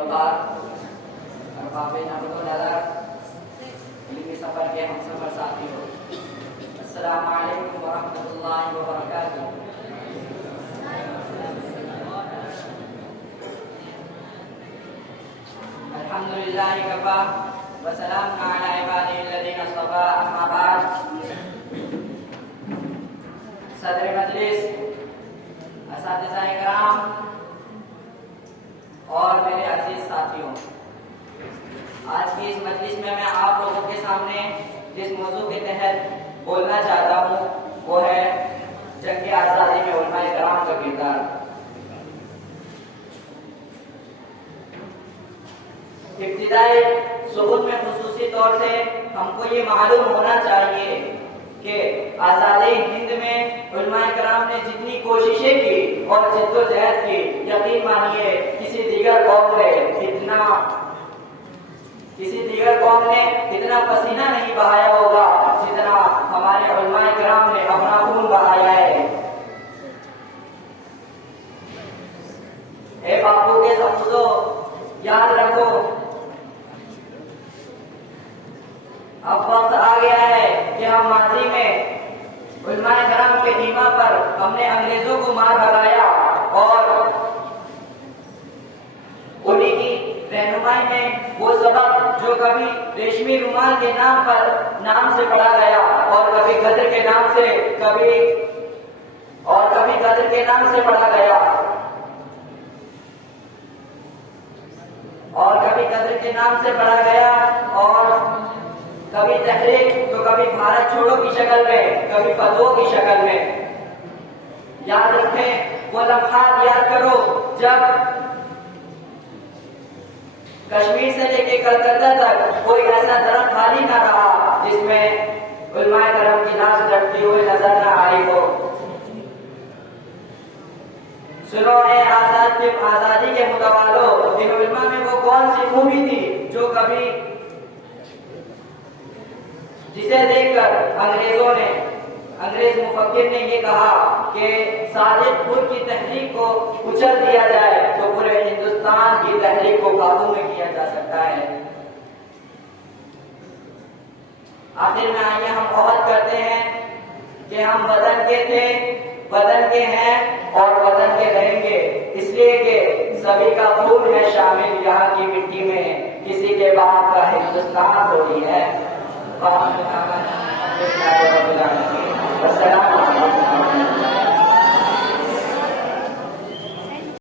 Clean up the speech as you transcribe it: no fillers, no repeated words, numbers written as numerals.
वबार अरबाब नज़र व नज़र इल्मी सफ़र के हम सफ़र साथियों, अस्सलामु अलैकुम व रहमतुल्लाहि व बरकातुहू। अल्हम्दुलिल्लाहि कफ़ा व सलामुन अला इबादिही अल्लज़ीना इस्तफ़ा, अम्मा बाद। सदर मजलिस, असातिज़ाए किराम और मेरे अजीज साथियों, आज की इस मजलिस में मैं आप लोगों के सामने जिस मौजू के तहत बोलना चाहता हूँ वो है जंग आज़ादी में उलमाए किराम का किरदार। इब्तिदाई सुबूत में खुसूसी तौर से हमको ये मालूम होना चाहिए कि आज़ादी हिंद में उलमाए किराम ने जितनी कोशिशें की और जिद्दोजहद की, यकीन मानिए किसी दीगर कौम ने इतना पसीना नहीं बहाया होगा जितना हमारे उलमाए किराम ने अपना खून बहाया है। ए बापू के सपूतों, याद रखो, अब वक्त आ गया है कि हम माजी में उलमाए किराम के ईमा पर हमने अंग्रेजों को मार भगाया और उन्हीं की रहनुमाई में वो सबक जो कभी रेशमी रुमाल के नाम से पढ़ा गया और कभी गदर के नाम से कभी गदर के नाम से पढ़ा गया और कभी गदर के नाम से पढ़ा गया और कभी तहरीक तो कभी भारत छोड़ो की शक्ल में, कभी फतवा की शक्ल में। याद रखें, वो लम्हात याद करो जब कश्मीर से लेके कलकत्ता तक कोई ऐसा दरख्त खाली ना रहा जिसमें उलमाए किराम की लाश लटकी हुई नजर न आई हो। सुनो है आजादी के मुतवालो, इन उलमा में वो कौन सी खूबी थी जो कभी जिसे देखकर अंग्रेज मुफक्किर ने ये कहा कि सादिकपुर की तहरीक को कुचल दिया जाए तो पूरे हिंदुस्तान की तहरीक को काबू में किया जा सकता है। आखिर में आइए हम अहद करते हैं कि हम वतन के थे, वतन के हैं और वतन के रहेंगे, इसलिए कि सभी का खून है शामिल यहाँ की मिट्टी में, किसी के बाद का हिंदुस्तान थोड़ी है।